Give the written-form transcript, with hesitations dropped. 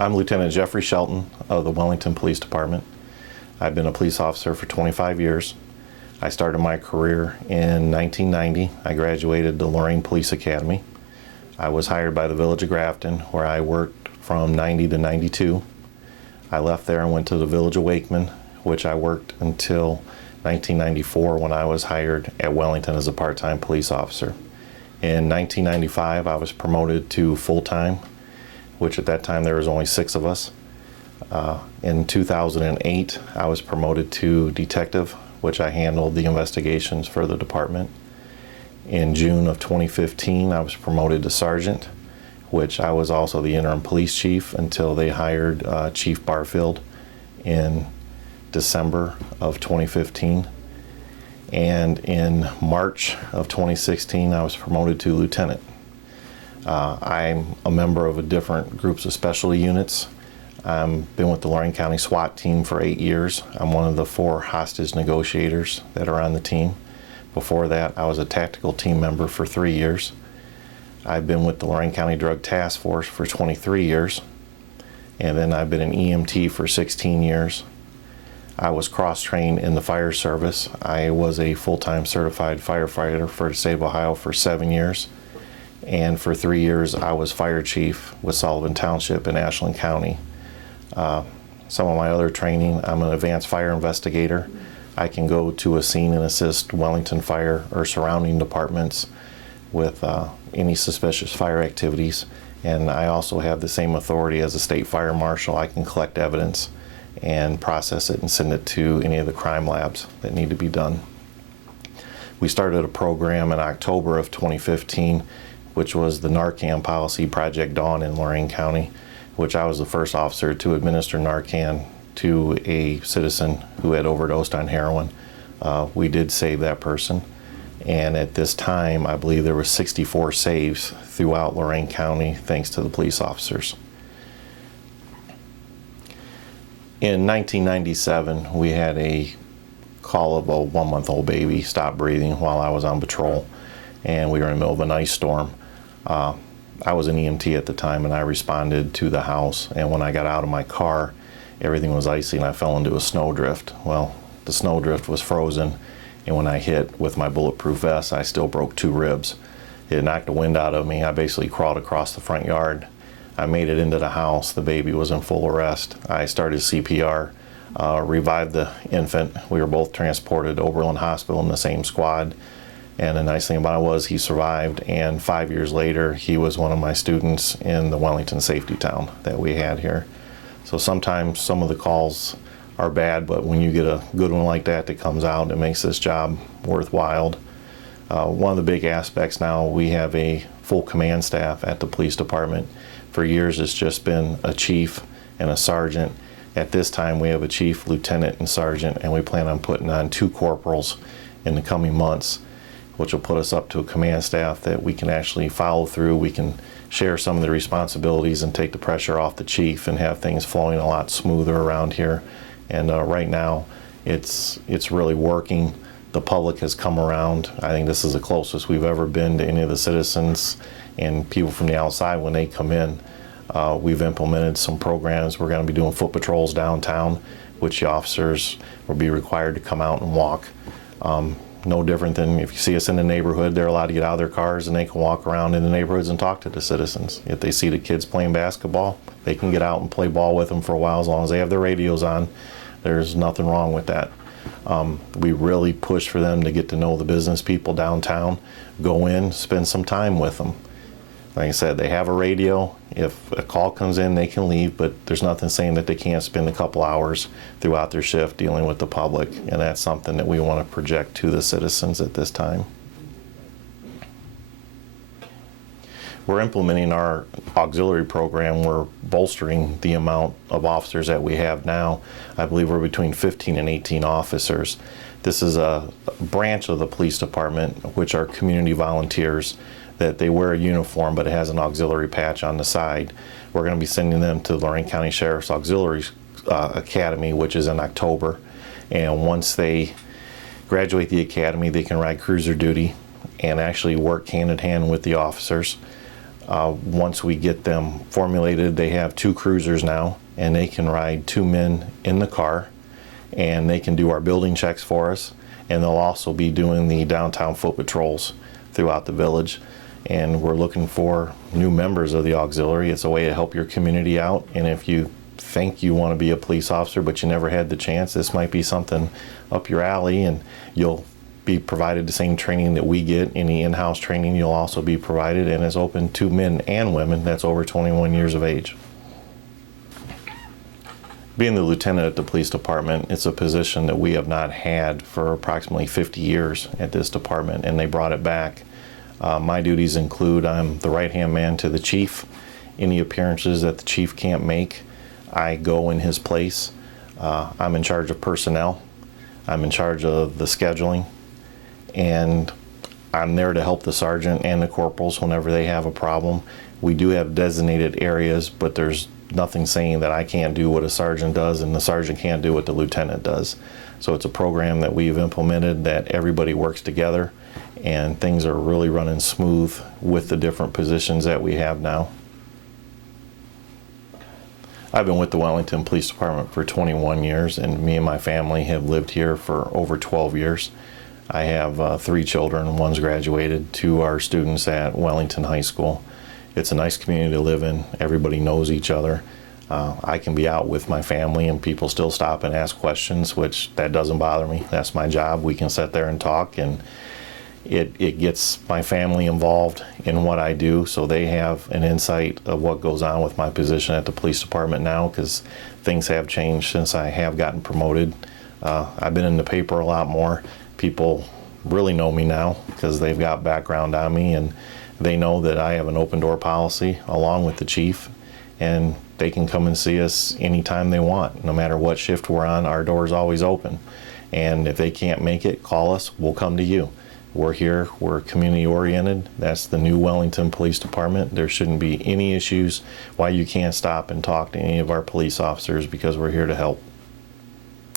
I'm Lieutenant Jeffrey Shelton of the Wellington Police Department. I've been a police officer for 25 years. I started my career in 1990. I graduated the Lorain Police Academy. I was hired by the Village of Grafton, where I worked from 90 to 92. I left there and went to the Village of Wakeman, which I worked until 1994 when I was hired at Wellington as a part-time police officer. In 1995, I was promoted to full-time, which at that time there was only 6 of us. In 2008, I was promoted to detective, which I handled the investigations for the department. In June of 2015, I was promoted to sergeant, which I was also the interim police chief until they hired Chief Barfield in December of 2015. And in March of 2016, I was promoted to lieutenant. I'm a member of different groups of specialty units. I've been with the Lorain County SWAT team for 8 years. I'm one of the 4 hostage negotiators that are on the team. Before that, I was a tactical team member for 3 years. I've been with the Lorain County Drug Task Force for 23 years. And then I've been an EMT for 16 years. I was cross-trained in the fire service. I was a full-time certified firefighter for the state of Ohio for 7 years. And for 3 years, I was fire chief with Sullivan Township in Ashland County. Some of my other training, I'm an advanced fire investigator. I can go to a scene and assist Wellington Fire or surrounding departments with any suspicious fire activities. And I also have the same authority as a state fire marshal. I can collect evidence and process it and send it to any of the crime labs that need to be done. We started a program in October of 2015, which was the Narcan policy, Project Dawn in Lorain County, which I was the first officer to administer Narcan to a citizen who had overdosed on heroin. We did save that person. And at this time, I believe there were 64 saves throughout Lorain County, thanks to the police officers. In 1997, we had a call of a 1-month-old baby stop breathing while I was on patrol, and we were in the middle of an ice storm. I was an EMT at the time, and I responded to the house, and when I got out of my car, everything was icy and I fell into a snowdrift. Well, the snowdrift was frozen, and when I hit with my bulletproof vest, I still broke 2 ribs. It knocked the wind out of me. I basically crawled across the front yard. I made it into the house. The baby was in full arrest. I started CPR, revived the infant. We were both transported to Oberlin Hospital in the same squad. And the nice thing about it was he survived, and 5 years later, he was one of my students in the Wellington Safety Town that we had here. So sometimes some of the calls are bad, but when you get a good one like that that comes out, it makes this job worthwhile. One of the big aspects now, we have a full command staff at the police department. For years, it's just been a chief and a sergeant. At this time, we have a chief, lieutenant, and sergeant, and we plan on putting on 2 corporals in the coming months, which will put us up to a command staff that we can actually follow through. We can share some of the responsibilities and take the pressure off the chief and have things flowing a lot smoother around here. And right now, it's really working. The public has come around. I think this is the closest we've ever been to any of the citizens and people from the outside when they come in. We've implemented some programs. We're going to be doing foot patrols downtown, which the officers will be required to come out and walk. No different than if you see us in the neighborhood, they're allowed to get out of their cars and they can walk around in the neighborhoods and talk to the citizens. If they see the kids playing basketball, they can get out and play ball with them for a while as long as they have their radios on. There's nothing wrong with that. We really push for them to get to know the business people downtown, go in, spend some time with them. Like I said, they have a radio. If a call comes in, they can leave, but there's nothing saying that they can't spend a couple hours throughout their shift dealing with the public, and that's something that we want to project to the citizens at this time. We're implementing our auxiliary program. We're bolstering the amount of officers that we have now. I believe we're between 15 and 18 officers. This is a branch of the police department, which are community volunteers, that they wear a uniform, but it has an auxiliary patch on the side. We're going to be sending them to the Lorain County Sheriff's Auxiliary Academy, which is in October. And once they graduate the academy, they can ride cruiser duty and actually work hand in hand with the officers. Once we get them formulated, they have 2 cruisers now, and they can ride 2 men in the car, and they can do our building checks for us, and they'll also be doing the downtown foot patrols throughout the village. And we're looking for new members of the auxiliary. It's a way to help your community out, and if you think you want to be a police officer but you never had the chance, this might be something up your alley, and you'll be provided the same training that we get. Any in-house training you'll also be provided, and is open to men and women that's over 21 years of age. Being the lieutenant at the police department, it's a position that we have not had for approximately 50 years at this department, and they brought it back. My duties include I'm the right-hand man to the chief. Any appearances that the chief can't make, I go in his place. I'm in charge of personnel. I'm in charge of the scheduling, and I'm there to help the sergeant and the corporals whenever they have a problem. We do have designated areas, but there's nothing saying that I can't do what a sergeant does and the sergeant can't do what the lieutenant does. So it's a program that we've implemented that everybody works together, and things are really running smooth with the different positions that we have now. I've been with the Wellington Police Department for 21 years, and me and my family have lived here for over 12 years. I have 3 children. One's graduated. 2 are students at Wellington High School. It's a nice community to live in. Everybody knows each other. I can be out with my family and people still stop and ask questions, which that doesn't bother me. That's my job. We can sit there and talk, and it gets my family involved in what I do, so they have an insight of what goes on with my position at the police department now, because things have changed since I have gotten promoted. I've been in the paper a lot more. People really know me now because they've got background on me, and they know that I have an open door policy along with the chief, and they can come and see us anytime they want. No matter what shift we're on, our door is always open. And if they can't make it, call us, we'll come to you. We're here, we're community oriented. That's the new Wellington Police Department. There shouldn't be any issues why you can't stop and talk to any of our police officers, because we're here to help.